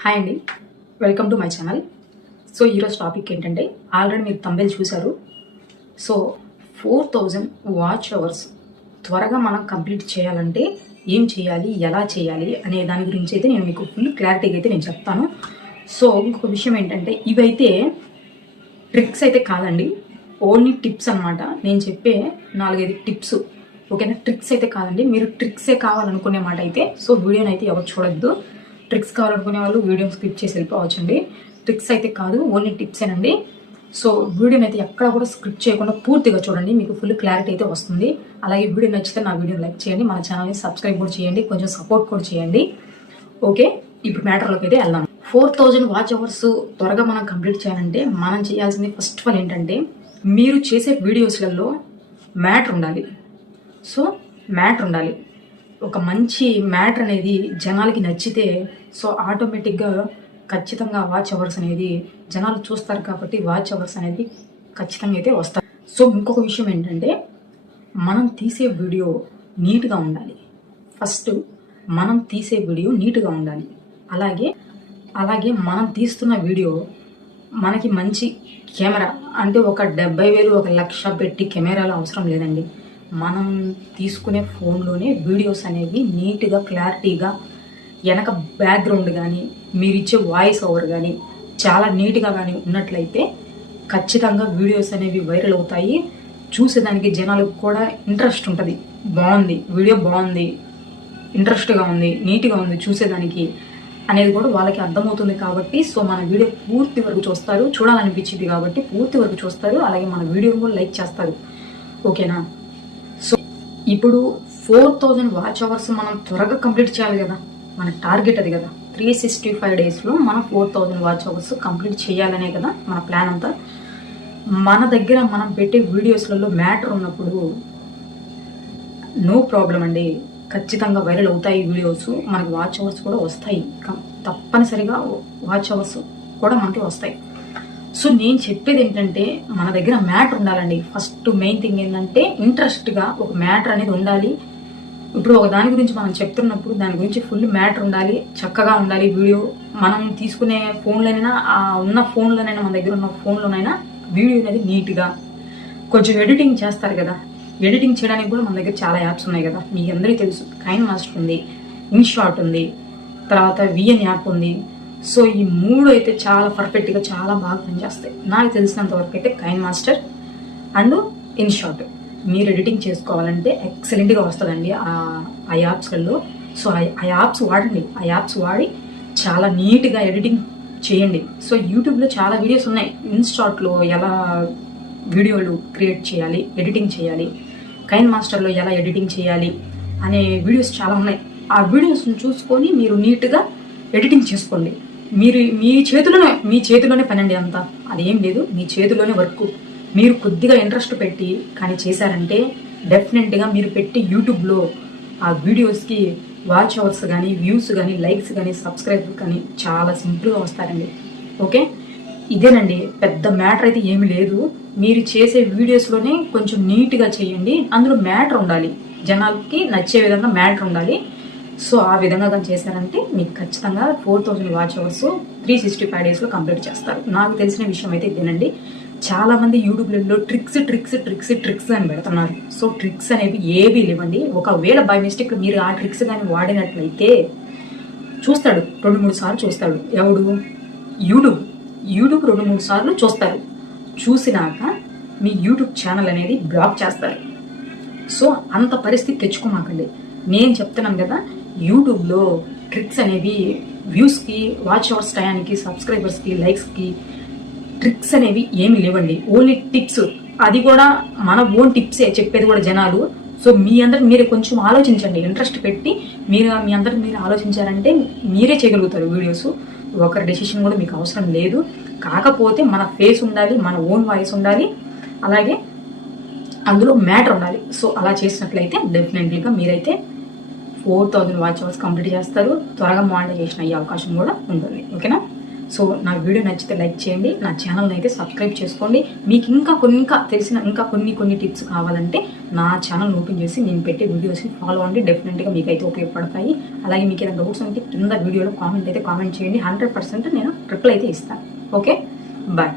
Hi అండి, welcome to my channel. So ఈరోజు topic ఏంటంటే, ఆల్రెడీ మీరు థంబ్నెయిల్ చూశారు. సో 4000 వాచ్ అవర్స్ త్వరగా మనం కంప్లీట్ చేయాలంటే ఏం చేయాలి, ఎలా చేయాలి అనే దాని గురించి అయితే నేను మీకు ఫుల్ క్లారిటీగా అయితే నేను చెప్తాను. సో ఇంకొక విషయం ఏంటంటే, ఇవైతే ట్రిక్స్ అయితే కాదండి, ఓన్లీ టిప్స్ అనమాట. నేను చెప్పే 4-5 టిప్స్, ఓకేనా? ట్రిక్స్ అయితే కాదండి. మీరు ట్రిక్సే కావాలనుకునే మాట అయితే సో వీడియోని అయితే ఎవరు చూడొద్దు. ట్రిక్స్ కావాలనుకునే వాళ్ళు వీడియోని స్కిప్ చేసి వెళ్ళిపోవచ్చండి. ట్రిక్స్ అయితే కాదు, ఓన్లీ టిప్సేనండి. సో వీడియోని అయితే ఎక్కడ కూడా స్క్రిప్ట్ చేయకుండా పూర్తిగా చూడండి, మీకు ఫుల్ క్లారిటీ అయితే వస్తుంది. అలాగే వీడియో నచ్చితే నా వీడియోని లైక్ చేయండి, మన ఛానల్ని సబ్స్క్రైబ్ కూడా చేయండి, కొంచెం సపోర్ట్ కూడా చేయండి. ఓకే, ఇప్పుడు మ్యాటర్లోకి అయితే వెళ్దాం. 4000 వాచ్ అవర్స్ త్వరగా మనం కంప్లీట్ చేయాలంటే మనం చేయాల్సింది ఫస్ట్ ఆఫ్ ఆల్ ఏంటంటే, మీరు చేసే వీడియోస్లలో మ్యాటర్ ఉండాలి. సో మ్యాటర్ ఉండాలి, ఒక మంచి మ్యాటర్ అనేది జనాలకి నచ్చితే సో ఆటోమేటిక్గా ఖచ్చితంగా వాచ్ అవర్స్ అనేది జనాలు చూస్తారు, కాబట్టి వాచ్ అవర్స్ అనేది ఖచ్చితంగా అయితే వస్తారు. సో ఇంకొక విషయం ఏంటంటే, మనం తీసే వీడియో నీట్గా ఉండాలి. ఫస్ట్ మనం తీసే వీడియో నీట్గా ఉండాలి. అలాగే మనం తీస్తున్న వీడియో మనకి మంచి కెమెరా, అంటే ఒక 70,000 1,00,000 పెట్టి కెమెరాలు అవసరం లేదండి. మనం తీసుకునే ఫోన్లోనే వీడియోస్ అనేవి నీట్గా క్లారిటీగా, వెనక బ్యాక్గ్రౌండ్ కానీ మీరు ఇచ్చే వాయిస్ ఓవర్ కానీ చాలా నీట్గా కానీ ఉన్నట్లయితే ఖచ్చితంగా వీడియోస్ అనేవి వైరల్ అవుతాయి. చూసేదానికి జనాలకు కూడా ఇంట్రెస్ట్ ఉంటుంది. బాగుంది వీడియో, బాగుంది, ఇంట్రెస్ట్గా ఉంది, నీట్గా ఉంది చూసేదానికి అనేది కూడా వాళ్ళకి అర్థమవుతుంది. కాబట్టి సో మన వీడియో పూర్తి వరకు చూస్తారు, చూడాలనిపించింది కాబట్టి పూర్తి వరకు చూస్తారు. అలాగే మన వీడియోని కూడా లైక్ చేస్తారు, ఓకేనా? సో ఇప్పుడు 4000 వాచ్ అవర్స్ మనం త్వరగా కంప్లీట్ చేయాలి కదా, మన టార్గెట్ అది కదా. 365 డేస్లో మనం 4000 వాచ్ అవర్స్ కంప్లీట్ చేయాలనే కదా మన ప్లాన్ అంతా. మన దగ్గర మనం పెట్టే వీడియోస్లలో మ్యాటర్ ఉన్నప్పుడు నో ప్రాబ్లం అండి, ఖచ్చితంగా వైరల్ అవుతాయి వీడియోస్, మనకి వాచ్ అవర్స్ కూడా వస్తాయి. తప్పనిసరిగా వాచ్ అవర్స్ కూడా మనకి వస్తాయి. సో నేను చెప్పేది ఏంటంటే, మన దగ్గర మ్యాటర్ ఉండాలండి. ఫస్ట్ మెయిన్ థింగ్ ఏంటంటే, ఇంట్రెస్ట్గా ఒక మ్యాటర్ అనేది ఉండాలి. ఇప్పుడు ఒక దాని గురించి మనం చెప్తున్నప్పుడు దాని గురించి ఫుల్ మ్యాటర్ ఉండాలి, చక్కగా ఉండాలి వీడియో. మనం తీసుకునే ఫోన్లోనైనా, ఉన్న ఫోన్లోనైనా, మన దగ్గర ఉన్న ఫోన్లోనైనా వీడియో అనేది నీట్గా, కొంచెం ఎడిటింగ్ చేస్తారు కదా, ఎడిటింగ్ చేయడానికి కూడా మన దగ్గర చాలా యాప్స్ ఉన్నాయి కదా, మీకు అందరికీ తెలుసు. కైన్ మాస్టర్ ఉంది, ఇన్షాట్ ఉంది, తర్వాత విఎన్ యాప్ ఉంది. సో ఈ 3 అయితే చాలా పర్ఫెక్ట్గా చాలా బాగా పనిచేస్తాయి. నాకు తెలిసినంత వరకు అయితే కైన్ మాస్టర్ అండ్ ఇన్షాట్ మీరు ఎడిటింగ్ చేసుకోవాలంటే ఎక్సలెంట్గా వస్తుందండి ఆ యాప్స్లలో. సో ఆ యాప్స్ వాడండి, ఆ యాప్స్ వాడి చాలా నీట్గా ఎడిటింగ్ చేయండి. సో యూట్యూబ్లో చాలా వీడియోస్ ఉన్నాయి, ఇన్షాట్లో ఎలా వీడియోలు క్రియేట్ చేయాలి, ఎడిటింగ్ చేయాలి, కైన్ మాస్టర్లో ఎలా ఎడిటింగ్ చేయాలి అనే వీడియోస్ చాలా ఉన్నాయి. ఆ వీడియోస్ని చూసుకొని మీరు నీట్గా ఎడిటింగ్ చేసుకోండి. మీ చేతిలోనే పనండి అంతా, అదేం లేదు, మీ చేతిలోనే వర్క్. మీరు కొద్దిగా ఇంట్రెస్ట్ పెట్టి కానీ చేశారంటే డెఫినెట్గా మీరు పెట్టి యూట్యూబ్లో ఆ వీడియోస్కి వాచ్ అవర్స్ కానీ, వ్యూస్ కానీ, లైక్స్ కానీ, సబ్స్క్రైబ్ కానీ చాలా సింపుల్గా వస్తారండి. ఓకే, ఇదేనండి, పెద్ద మ్యాటర్ అయితే ఏమి లేదు. మీరు చేసే వీడియోస్లోనే కొంచెం నీట్గా చేయండి, అందులో మ్యాటర్ ఉండాలి, జనాలకి నచ్చే విధంగా మ్యాటర్ ఉండాలి. సో ఆ విధంగా కానీ చేశారంటే మీకు ఖచ్చితంగా 4000 వాచ్ అవర్స్ 365 డేస్లో కంప్లీట్ చేస్తారు. నాకు తెలిసిన విషయం అయితే ఇదేనండి. చాలామంది యూట్యూబ్లలో ట్రిక్స్ అని పెడుతున్నారు. సో ట్రిక్స్ అనేవి ఏవి లేవండి. ఒకవేళ బై మిస్టేక్ మీరు ఆ ట్రిక్స్ కానీ వాడినట్లయితే చూస్తాడు, 2-3 సార్లు చూస్తాడు. ఎవడు? యూట్యూబ్ 2-3 సార్లు చూస్తారు. చూసినాక మీ యూట్యూబ్ ఛానల్ అనేది బ్లాక్ చేస్తారు. సో అంత పరిస్థితి తెచ్చుకోమాకండి. నేను చెప్తున్నాను కదా, యూట్యూబ్లో ట్రిక్స్ అనేవి వ్యూస్కి, వాచ్ అవర్స్ టయానికి, సబ్స్క్రైబర్స్కి, లైక్స్కి ట్రిక్స్ అనేవి ఏమి లేవండి, ఓన్లీ టిప్స్. అది కూడా మన ఓన్ టిప్సే చెప్పేది కూడా జనాలు. సో మీ అందరికి మీరే కొంచెం ఆలోచించండి, ఇంట్రెస్ట్ పెట్టి మీ అందరికి మీరు ఆలోచించారంటే మీరే చేయగలుగుతారు వీడియోస్. ఒకరి డెసిషన్ కూడా మీకు అవసరం లేదు. కాకపోతే మన ఫేస్ ఉండాలి, మన ఓన్ వాయిస్ ఉండాలి, అలాగే అందులో మ్యాటర్ ఉండాలి. సో అలా చేసినట్లయితే డెఫినెట్లీగా మీరైతే 4000 వాచ్ అవర్స్ కంప్లీట్ చేస్తారు. త్వరగా మానిటైజేషన్ అయ్యే అవకాశం కూడా ఉంటుంది, ఓకేనా? సో నా వీడియో నచ్చితే లైక్ చేయండి, నా ఛానల్ని అయితే సబ్స్క్రైబ్ చేసుకోండి. మీకు ఇంకా తెలిసిన కొన్ని టిప్స్ కావాలంటే నా ఛానల్ ఓపెన్ చేసి నేను పెట్టే వీడియోస్ని ఫాలో అవ్వండి. డెఫినెట్గా మీకు అయితే ఉపయోగపడతాయి. అలాగే మీకు ఏదైనా డౌట్స్ ఉంటే కింద వీడియోలో కామెంట్ చేయండి. 100% నేను రిప్లై అయితే ఇస్తాను. Okay, bye.